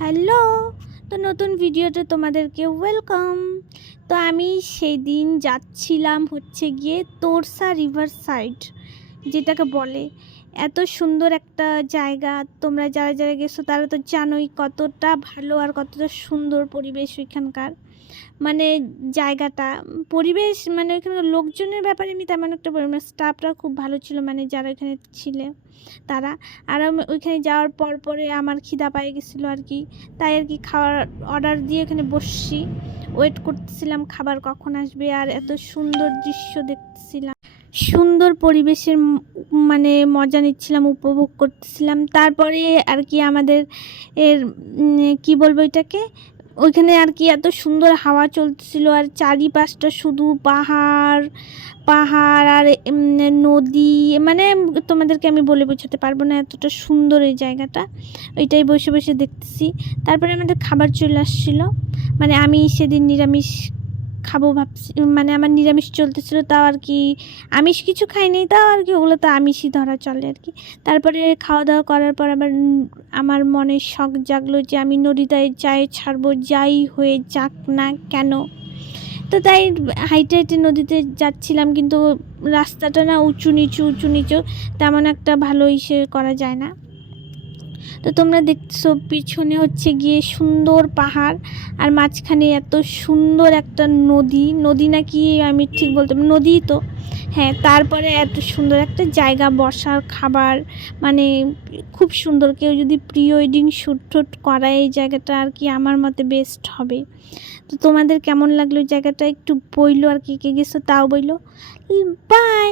Hello, তো নতুন ভিডিওতে তোমাদেরকে ওয়েলকাম। তো আমি সেই দিন যাচ্ছিলাম হচ্ছে গিয়ে তোরসা রিভার সাইড যেটাকে বলে, এত সুন্দর একটা জায়গা, তোমরা যারা যারা গেছো তারা তো জানোই কতটা ভালো আর কতটা সুন্দর পরিবেশ ওইখানকার। মানে জায়গাটা, পরিবেশ মানে ওইখানকার লোকজনের ব্যাপারে আমি তেমন একটা বলব না স্টাফরা খুব ভালো ছিল মানে যারা ওইখানে ছিলে, তারা। আর ওইখানে যাওয়ার পর পরে আমার খিদা পায়ে গেছিল আর কি, তাই আর কি খাওয়ার অর্ডার দিয়ে ওখানে বসছি। ওয়েট করতেছিলাম, খাবার কখন আসবে? আর এত সুন্দর দৃশ্য দেখতেছিলাম। সুন্দর পরিবেশের মানে মজা নিচ্ছিলাম, উপভোগ করতেছিলাম। তারপরে আর কি আমাদের এর কি বলব এটাকে? ওইখানে আর কি এত সুন্দর হাওয়া চলতেছিল আর চারিপাশটা শুধু পাহাড় পাহাড় আর নদী মানে তোমাদেরকে আমি বলে বোঝাতে পারব না এতটা সুন্দর এই জায়গাটা। ওইটাই বসে বসে দেখতেছি। তারপরে আমাদের খাবার চলে আসছিল। মানে আমি সেদিন নিরামিষ খাব ভাবছি মানে আমার নিরামিষ চলতেছিল তাও আর কি, আমিষ কিছু খাইনি, তাও আর কি, ওগুলো তো আমিষই ধরা চলে আর কি। তারপরে খাওয়া দাওয়া করার পর আবার আমার মনে শখ জাগলো যে আমি নদীতে যাই, ছাড়বো, যাই হয়ে যাক না কেন। তো তাই হাইটে হাইটে নদীতে যাচ্ছিলাম কিন্তু রাস্তাটা না উঁচু নিচু উঁচু নিচু, তেমন একটা ভালো ইসে করা যায় না। তো তোমরা দেখছ পিছনে হচ্ছে গিয়ে সুন্দর পাহাড় আর মাঝখানে এত সুন্দর একটা নদী। নদী নাকি আমি ঠিক বলতে নদী তো। হ্যাঁ তারপরে এত সুন্দর একটা জায়গা, বসার খাবার মানে খুব সুন্দর। কেউ যদি প্রি ওয়েডিং শ্যুট টুট করায় এই জায়গাটা আর কি আমার মতে বেস্ট হবে। তো তোমাদের কেমন লাগল জায়গাটা? একটু বইলো আর কি, কে গেছো তাও বইলো। বাই